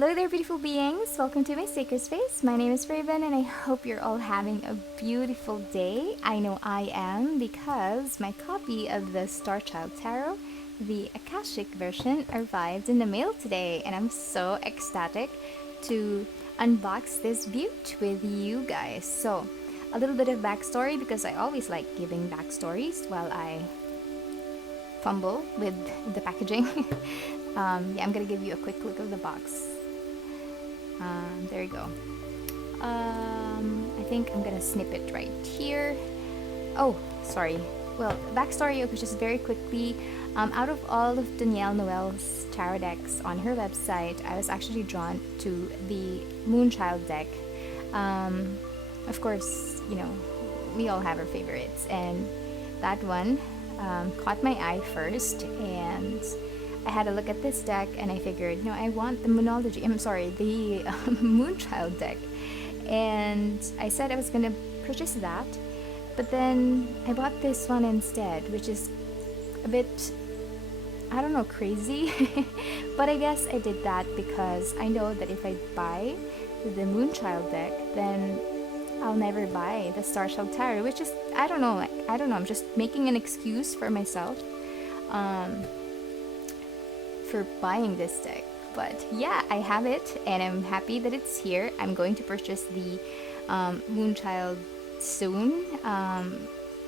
Hello there, beautiful beings. Welcome to my sacred space. My name is Raven, and I hope you're all having a beautiful day. I know I am because my copy of the Starchild Tarot, the Akashic version, arrived in the mail today, and I'm so ecstatic to unbox this beaut with you guys. So, a little bit of backstory because I always like giving backstories while I fumble with the packaging. I'm gonna give you a quick look of the box. There you go. I think I'm gonna snip it right here. Oh, sorry. Well, backstory, just very quickly. Out of all of Danielle Noel's tarot decks on her website, I was actually drawn to the Moonchild deck. Of course, we all have our favorites, and that one caught my eye first, and I had a look at this deck, and I figured, I want the the Moonchild deck, and I said I was gonna purchase that, but then I bought this one instead, which is a bit, I don't know, crazy, but I guess I did that because I know that if I buy the Moonchild deck, then I'll never buy the Starchild Tarot, which is, I don't know, I'm just making an excuse for myself for buying this deck. But yeah, I have it, and I'm happy that it's here. I'm going to purchase the Moonchild soon.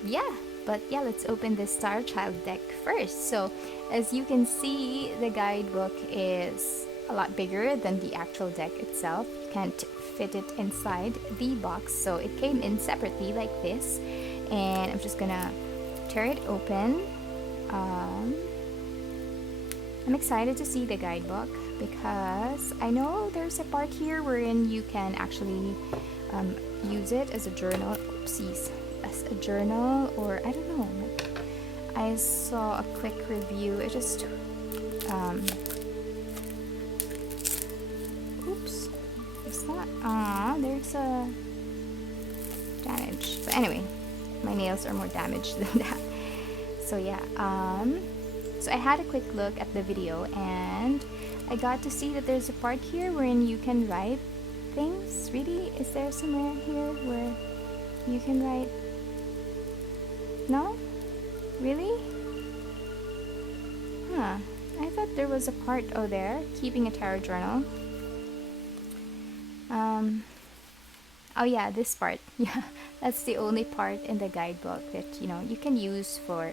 Let's open the Starchild deck first. So as you can see, the guidebook is a lot bigger than the actual deck itself. You can't fit it inside the box, so it came in separately like this, and I'm just gonna tear it open. I'm excited to see the guidebook because I know there's a part here wherein you can actually use it as a journal. Oopsies, as a journal, or I don't know. I saw a quick review. It just oops, is that there's a damage. But anyway, my nails are more damaged than that. So yeah, so I had a quick look at the video, and I got to see that there's a part here wherein you can write things. Really? Is there somewhere here where you can write? No? Really? Huh. I thought there was a part, there, keeping a tarot journal. Oh yeah, this part. Yeah, that's the only part in the guidebook that, you can use for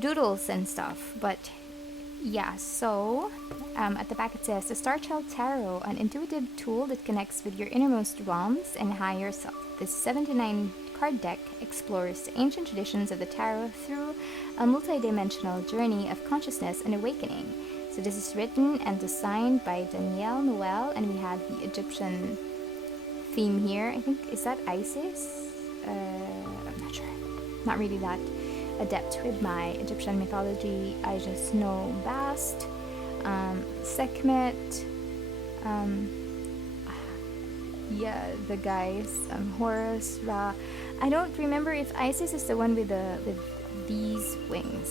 doodles and stuff. But yeah, so at the back it says the Starchild Tarot, an intuitive tool that connects with your innermost realms and higher self. This 79 card deck explores the ancient traditions of the tarot through a multidimensional journey of consciousness and awakening. So this is written and designed by Danielle Noel, and we have the Egyptian theme here. I think, is that Isis? I'm not sure. Not really that adept with my Egyptian mythology. I just know Bast, Sekhmet, the guys, Horus, Ra. I don't remember if Isis is the one with these wings.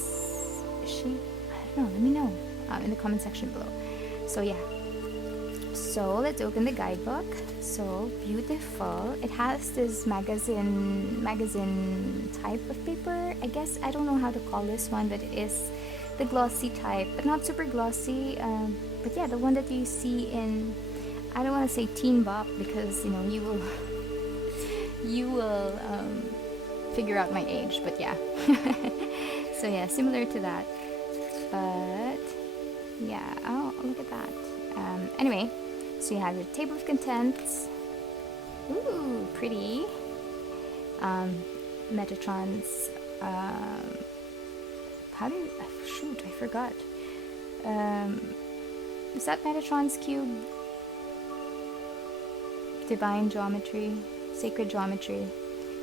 Is she? I don't know. Let me know in the comment section below. So yeah. So let's open the guidebook. So beautiful. It has this magazine type of paper. I guess I don't know how to call this one, but it is the glossy type, but not super glossy. But yeah, the one that you see in, I don't want to say Teen Bop because you will figure out my age. But yeah. So yeah, similar to that. But yeah. Oh, look at that. Anyway. So you have your table of contents. Ooh, pretty. Metatron's. Shoot, I forgot. Is that Metatron's cube? Divine geometry, sacred geometry.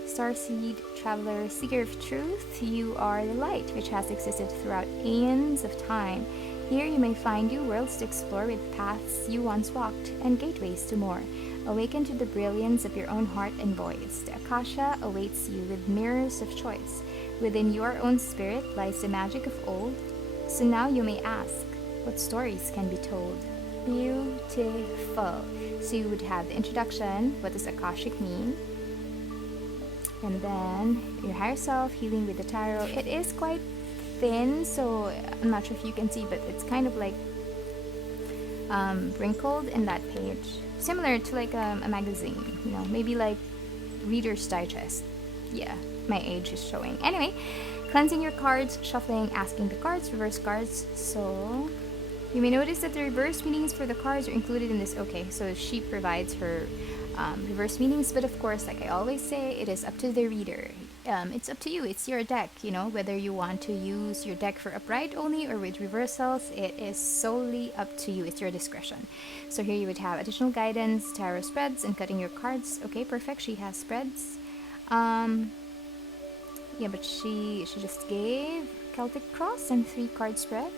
Starseed, traveler, seeker of truth. You are the light which has existed throughout aeons of time. Here you may find new worlds to explore with paths you once walked and gateways to more. Awaken to the brilliance of your own heart and voice. The Akasha awaits you with mirrors of choice. Within your own spirit lies the magic of old. So now you may ask, what stories can be told? Beautiful. So you would have the introduction, what does Akashic mean? And then your higher self, healing with the tarot. It is quite thin, so I'm not sure if you can see, but it's kind of like wrinkled in that page. Similar to like a magazine, you know, maybe like Reader's Digest. Yeah, my age is showing. Anyway, cleansing your cards, shuffling, asking the cards, reverse cards. So you may notice that the reverse meanings for the cards are included in this. Okay, so she provides her reverse meanings, but of course, like I always say, it is up to the reader. It's up to you. It's your deck, you know, whether you want to use your deck for upright only or with reversals, it is solely up to you. It's your discretion. So here you would have additional guidance, tarot spreads, and cutting your cards. Okay, perfect. She has spreads. Yeah, but she just gave Celtic Cross and 3-card spread.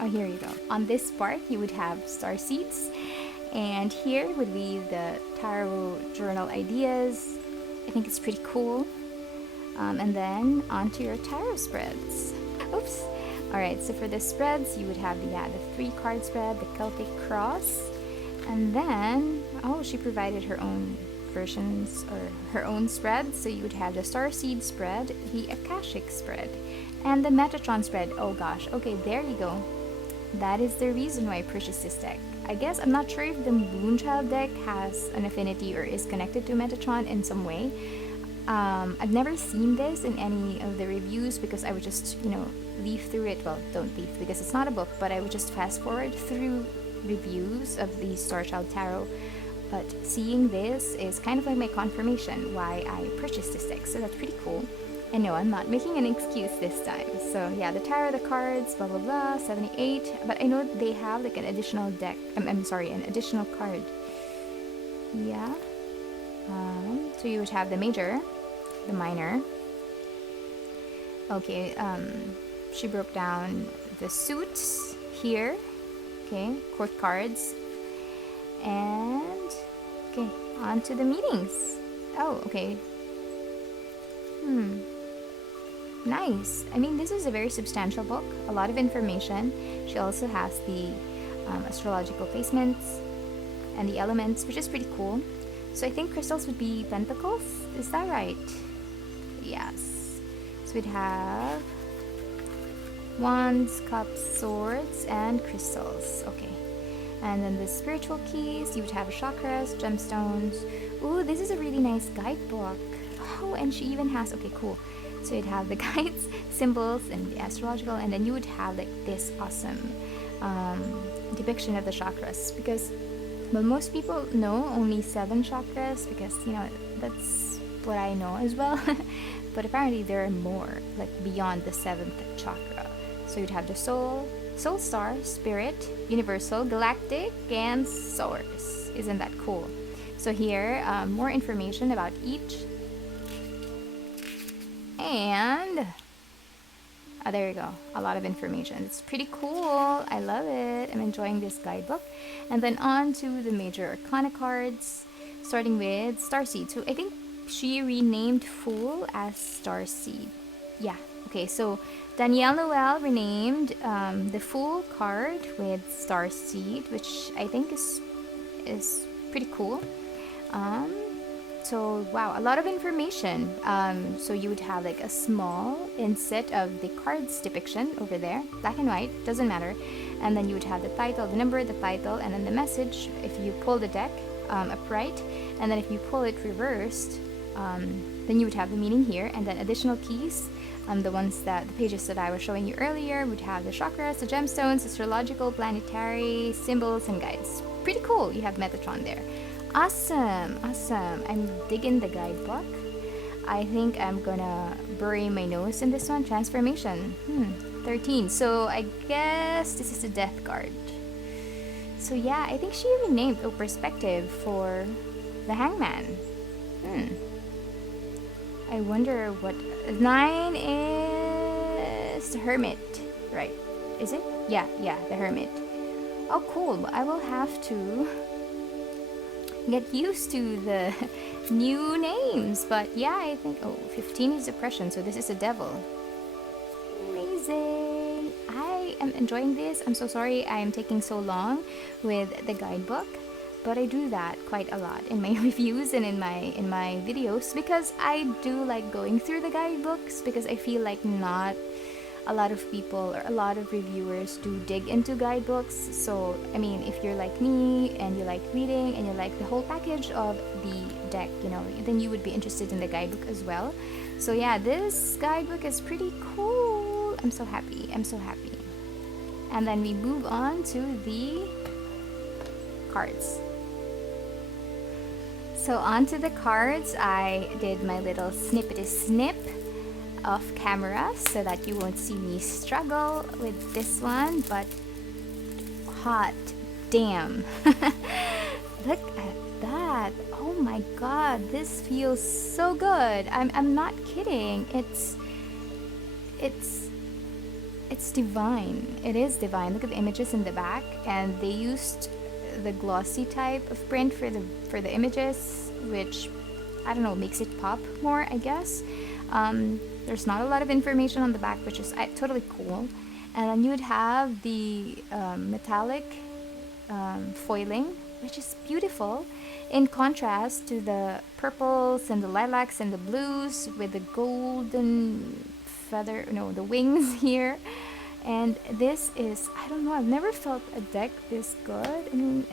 Oh, here you go. On this part, you would have star seeds. And here would be the tarot journal ideas. I think it's pretty cool. And then onto your tarot spreads. Oops. All right, so for the spreads, you would have the 3-card spread, the Celtic Cross. And then, oh, she provided her own versions or her own spread. So you would have the Starseed spread, the Akashic spread, and the Metatron spread. Oh gosh, okay, there you go. That is the reason why I purchased this deck. I guess I'm not sure if the Moonchild deck has an affinity or is connected to Metatron in some way. I've never seen this in any of the reviews because I would just, you know, leaf through it. Well, don't leaf because it's not a book, but I would just fast forward through reviews of the Starchild Tarot. But seeing this is kind of like my confirmation why I purchased this deck, so that's pretty cool. And no, I'm not making an excuse this time. So yeah, the tarot, the cards, blah blah blah, 78. But I know they have like an additional deck. I'm sorry, an additional card. Yeah. So you would have the major, the minor. Okay. She broke down the suits here. Okay, court cards. And okay, on to the meanings. Oh, okay. Nice. I mean, this is a very substantial book, a lot of information. She also has the astrological placements and the elements, which is pretty cool. So I think crystals would be pentacles. Is that right? Yes. So we'd have wands, cups, swords, and crystals. Okay. And then the spiritual keys, you would have chakras, gemstones. Ooh, this is a really nice guidebook. Oh, and she even has, okay, cool. So you'd have the guides, symbols, and the astrological, and then you would have like this awesome depiction of the chakras. Because, well, most people know only 7 chakras because, you know, that's what I know as well. But apparently there are more, like beyond the 7th chakra. So you'd have the soul, soul star, spirit, universal, galactic, and source. Isn't that cool? So here, more information about each. And there you go, a lot of information. It's pretty cool. I love it. I'm enjoying this guidebook. And then on to the major arcana cards, starting with Starseed. So I think she renamed Fool as Starseed. Yeah. Okay, so Danielle Noel renamed the Fool card with Starseed, which I think is pretty cool. So wow, a lot of information. So you would have like a small inset of the cards depiction over there, black and white, doesn't matter. And then you would have the title, the number, the title, and then the message if you pull the deck upright. And then if you pull it reversed, then you would have the meaning here. And then additional keys, the pages that I was showing you earlier would have the chakras, the gemstones, astrological, planetary, symbols, and guides. Pretty cool. You have Metatron there. Awesome. I'm digging the guidebook. I think I'm gonna bury my nose in this one. Transformation. 13. So I guess this is the death card. So yeah, I think she renamed perspective for the hangman. I wonder what 9 is the hermit, right? Is it? Yeah, the hermit. Oh, cool. I will have to get used to the new names. But yeah, I think 15 is depression, so this is a devil. Amazing. am enjoying this. I'm so sorry I am taking so long with the guidebook, but I do that quite a lot in my reviews and in my videos, because I do like going through the guidebooks, because I feel like not a lot of people or a lot of reviewers do dig into guidebooks. So I mean, if you're like me and you like reading and you like the whole package of the deck, you know, then you would be interested in the guidebook as well. So yeah, this guidebook is pretty cool. I'm so happy. I'm so happy. And then we move on to the cards. So onto the cards, I did my little snippety snip off camera so that you won't see me struggle with this one, but hot damn. Look at that. Oh my god, this feels so good. I'm not kidding. It's divine. It is divine. Look at the images in the back, and they used the glossy type of print for the images, which I don't know, makes it pop more, I guess. There's not a lot of information on the back, which is totally cool. And then you would have the metallic foiling, which is beautiful, in contrast to the purples and the lilacs and the blues with the golden feather, no, the wings here. And this is, I don't know, I've never felt a deck this good. I mean,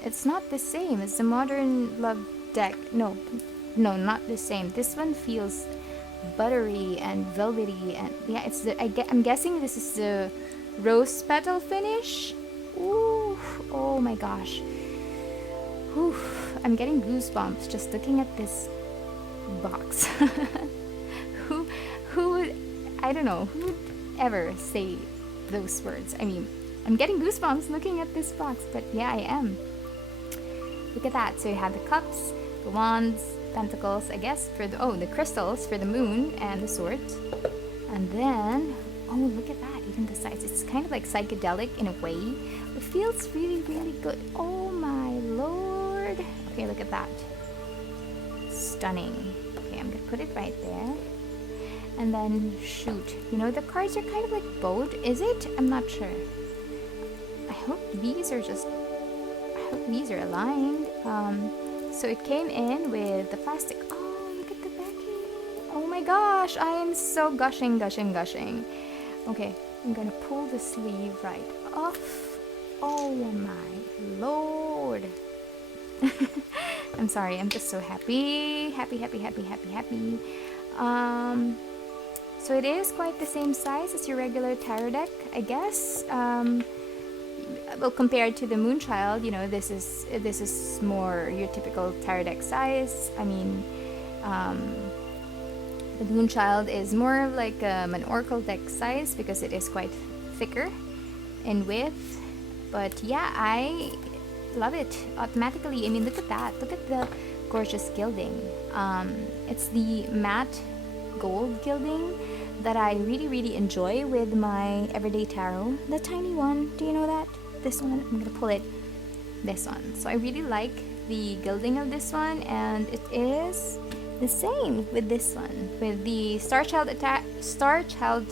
it's not the same as the Modern Love deck. No, not the same. This one feels buttery and velvety, and yeah, I'm guessing this is the rose petal finish. Ooh, oh my gosh. Whew, I'm getting goosebumps just looking at this box. who would, I don't know, who would ever say those words? I mean, I'm getting goosebumps looking at this box, but yeah, I am. Look at that. So you have the cups, the wands, pentacles, I guess, for the crystals for the moon, and the swords. And then, oh, look at that, even the size. It's kind of like psychedelic in a way. It feels really, really good. Oh my lord. Okay, look at that. Stunning. Okay, I'm gonna put it right there. And then, shoot, you know, the cards are kind of like bowed. Is it? I'm not sure. I hope these are aligned. So it came in with the plastic. Oh, look at the backing. Oh my gosh, I am so gushing. Okay, I'm gonna pull the sleeve right off. Oh my lord. I'm sorry, I'm just so happy. So it is quite the same size as your regular tarot deck, I guess. Well, compared to the Moonchild, you know, this is more your typical tarot deck size. I mean, the Moonchild is more like an oracle deck size because it is quite thicker in width. But yeah, I love it automatically. I mean, look at that. Look at the gorgeous gilding. It's the matte gold gilding that I really, really enjoy with my everyday tarot. The tiny one, do you know that? This one, I'm gonna pull it. This one. So I really like the gilding of this one, and it is the same with this one, with the Starchild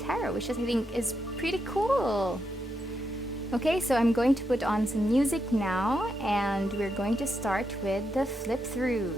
Tarot, which I think is pretty cool. Okay, so I'm going to put on some music now, and we're going to start with the flip through.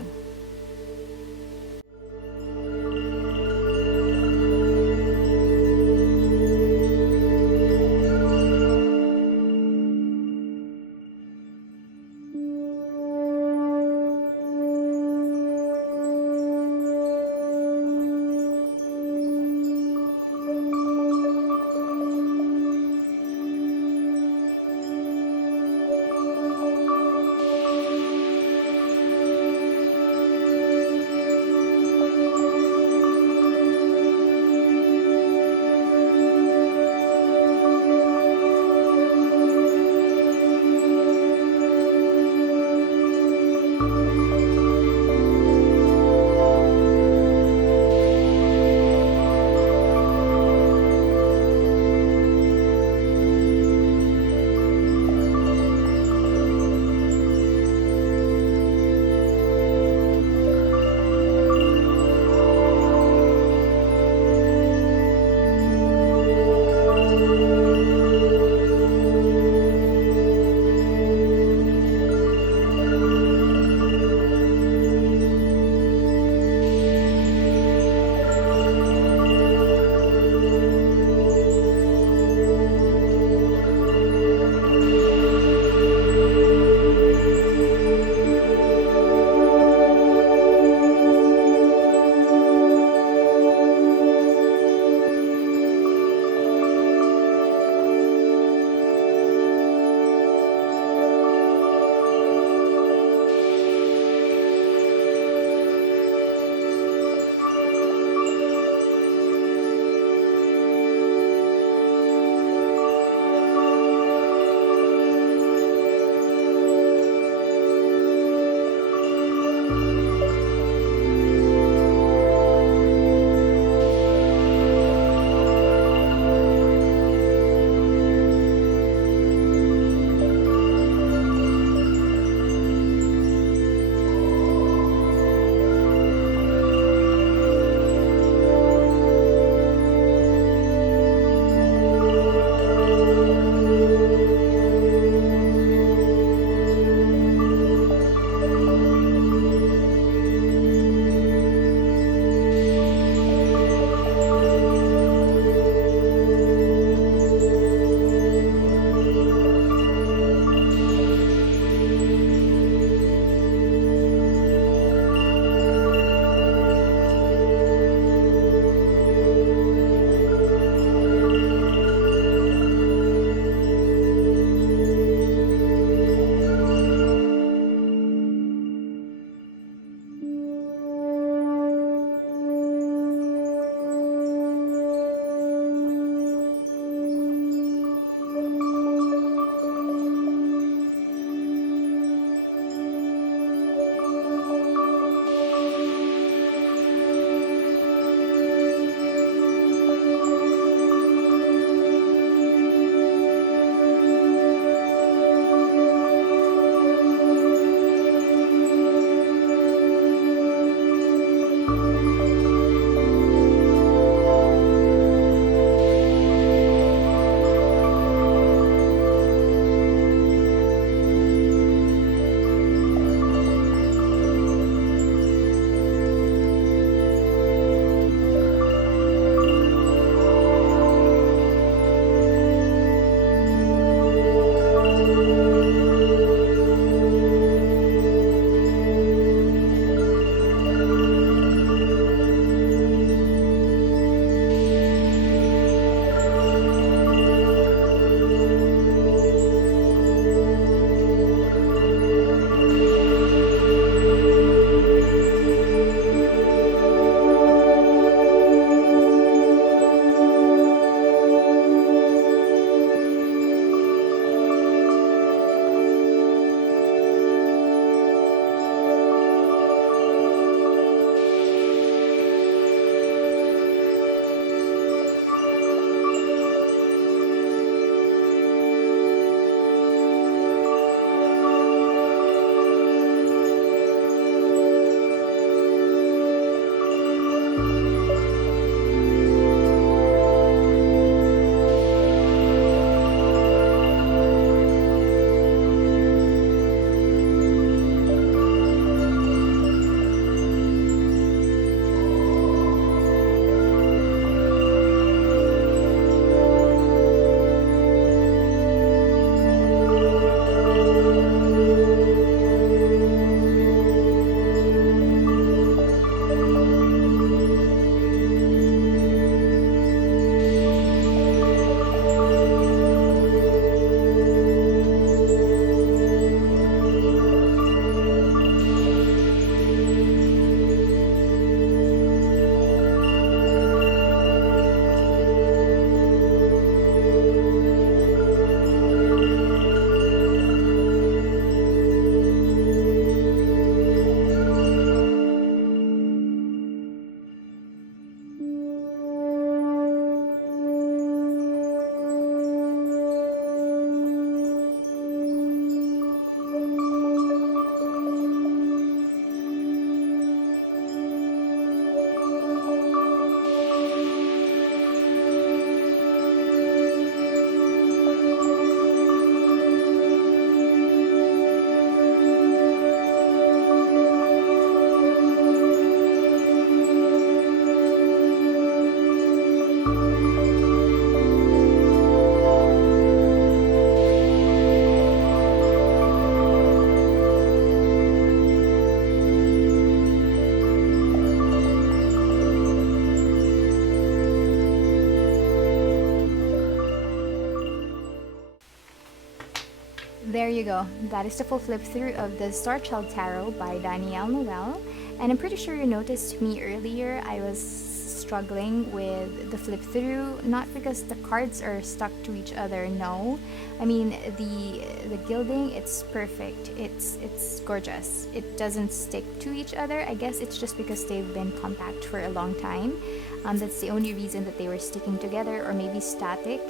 there you go. That is the full flip through of the Starchild Tarot by Danielle Noel. And I'm pretty sure you noticed me earlier. I was struggling with the flip through, not because the cards are stuck to each other. No, I mean the gilding. It's perfect. It's gorgeous. It doesn't stick to each other. I guess it's just because they've been compact for a long time. That's the only reason that they were sticking together, or maybe static.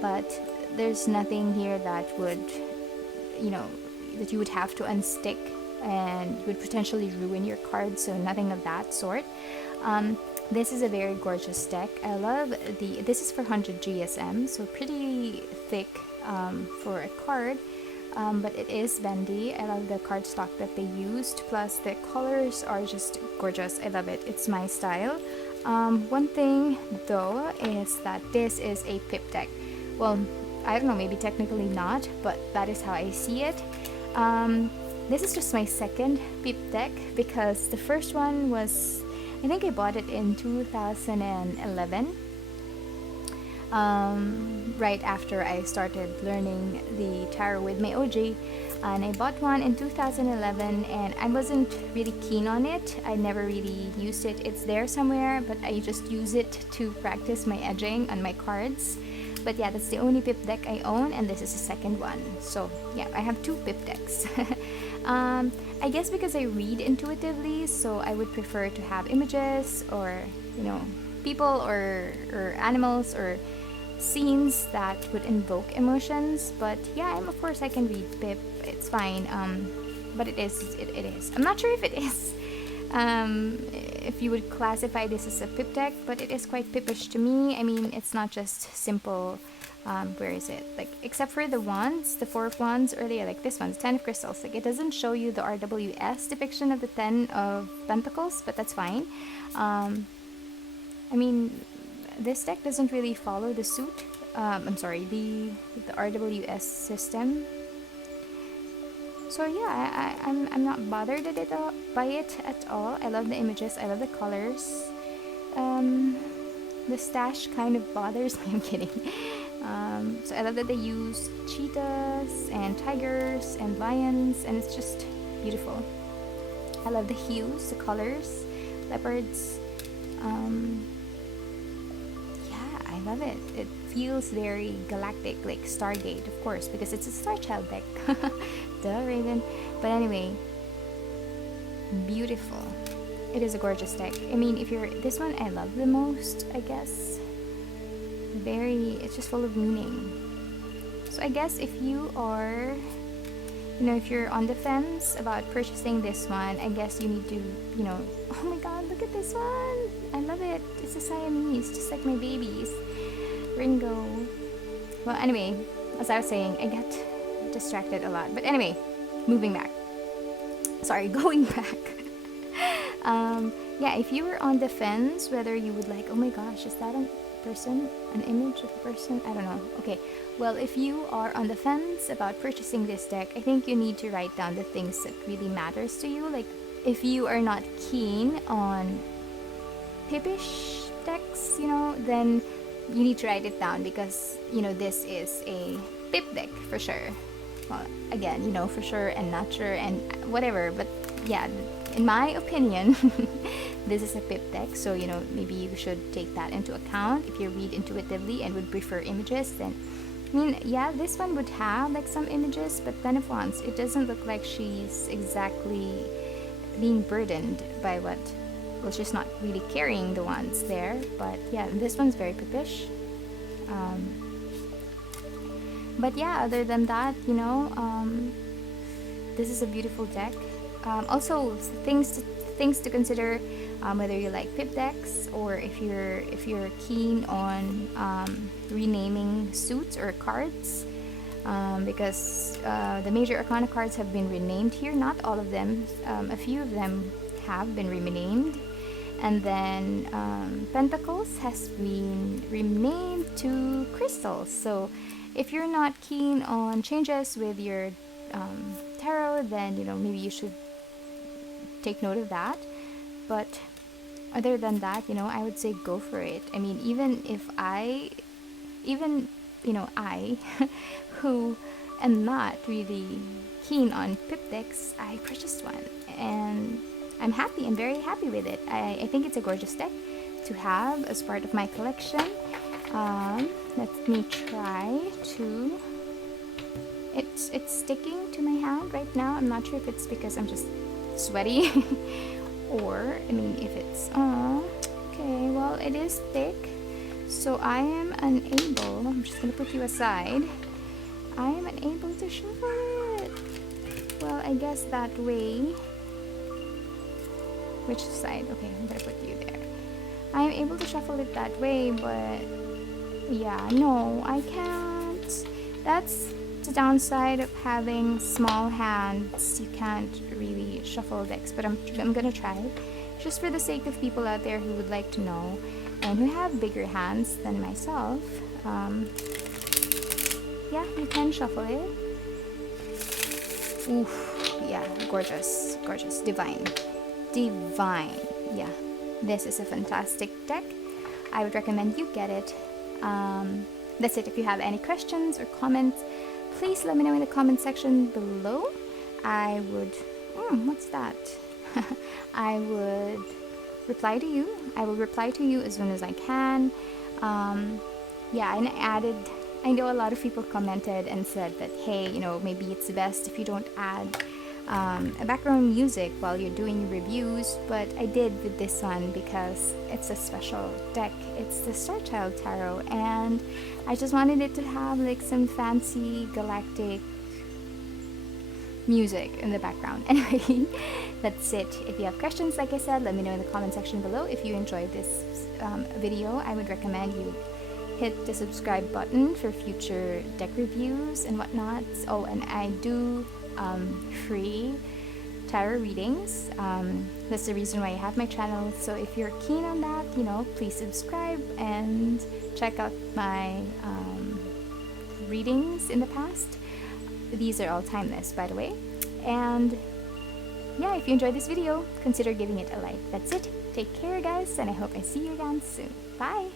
But there's nothing here that would, that you would have to unstick and would potentially ruin your card, so nothing of that sort. This is a very gorgeous deck. I love this is for 100 GSM, so pretty thick for a card, but it is bendy. I love the cardstock that they used, plus the colors are just gorgeous. I love it. It's my style. One thing though is that this is a pip deck. Well, I don't know, maybe technically not, but that is how I see it. This is just my second pip deck, because the first one was, I think I bought it in 2011, right after I started learning the tarot with my OG. And I bought one in 2011, and I wasn't really keen on it. I never really used it. It's there somewhere, but I just use it to practice my edging on my cards. But yeah, that's the only pip deck I own, and this is the second one. So yeah, I have two pip decks. I guess because I read intuitively, so I would prefer to have images, or people or animals or scenes that would invoke emotions. But yeah, of course I can read pip. It's fine. But it is. I'm not sure if it is. If you would classify this as a pip deck, but it is quite pippish to me. I mean, it's not just simple. Where is it? Like, except for the wands, the 4 of wands earlier, like this one's 10 of crystals. Like, it doesn't show you the RWS depiction of the 10 of pentacles, but that's fine. I mean, this deck doesn't really follow the suit. I'm sorry, the RWS system. So yeah, I'm not bothered by it at all. I love the images. I love the colors. The stash kind of bothers me. I'm kidding. So I love that they use cheetahs and tigers and lions, and it's just beautiful. I love the hues, the colors, leopards. Yeah, I love it. It feels very galactic, like Stargate, of course, because it's a Starchild deck. Duh, Raven. But anyway, beautiful. It is a gorgeous deck. I mean, this one I love the most, I guess. It's just full of meaning. So I guess if you are, if you're on the fence about purchasing this one, I guess you need to, oh my god, look at this one. I love it. It's a Siamese, just like my babies. Ringo. Well, anyway, as I was saying, I get distracted a lot. But anyway, moving back. Sorry, going back. Yeah, if you were on the fence, whether you would like, oh my gosh, is that a person? An image of a person? I don't know. Okay, well, if you are on the fence about purchasing this deck, I think you need to write down the things that really matters to you. Like, if you are not keen on pippish decks, then you need to write it down, because, this is a pip deck for sure. Well, again, for sure and not sure and whatever, but yeah, in my opinion, this is a pip deck, so maybe you should take that into account. If you read intuitively and would prefer images, then I mean, yeah, this one would have like some images, but 10 of wands, it doesn't look like she's exactly being burdened by what, well, she's not really carrying the wands there. But yeah, this one's very pippish. But yeah, other than that, this is a beautiful deck. Also, things to consider, whether you like pip decks, or if you're keen on renaming suits or cards, because the major arcana cards have been renamed here. Not all of them. A few of them have been renamed, and then Pentacles has been renamed to Crystals. So if you're not keen on changes with your tarot, then maybe you should take note of that. But other than that, I would say go for it. I mean, even I who am not really keen on pip decks, I purchased one, and I'm happy. I'm very happy with it. I think it's a gorgeous deck to have as part of my collection. Let me try to. It's sticking to my hand right now. I'm not sure if it's because I'm just sweaty or I mean if it's okay, well it is thick, so I am unable. I'm just gonna put you aside. I am unable to shuffle it. Well, I guess that way. Which side? Okay, I'm gonna put you there. I am able to shuffle it that way, but yeah, no, I can't. That's the downside of having small hands. You can't really shuffle decks, but I'm gonna try it just for the sake of people out there who would like to know and who have bigger hands than myself. Yeah, you can shuffle it. Oof, yeah, gorgeous, gorgeous, divine, divine. Yeah, this is a fantastic deck. I would recommend you get it. That's it. If you have any questions or comments, please let me know in the comment section below. I would, what's that? I would reply to you. I will reply to you as soon as I can. Yeah, and I know a lot of people commented and said that, hey, maybe it's best if you don't add a background music while you're doing your reviews, but I did with this one because it's a special deck. It's the Starchild Tarot, and I just wanted it to have like some fancy galactic music in the background. Anyway, that's it. If you have questions, like I said, let me know in the comment section below. If you enjoyed this video, I would recommend you hit the subscribe button for future deck reviews and whatnot. Oh, and I do free tarot readings. That's the reason why I have my channel. So if you're keen on that, please subscribe and check out my readings in the past. These are all timeless, by the way. And yeah, if you enjoyed this video, consider giving it a like. That's it. Take care, guys, and I hope I see you again soon. Bye!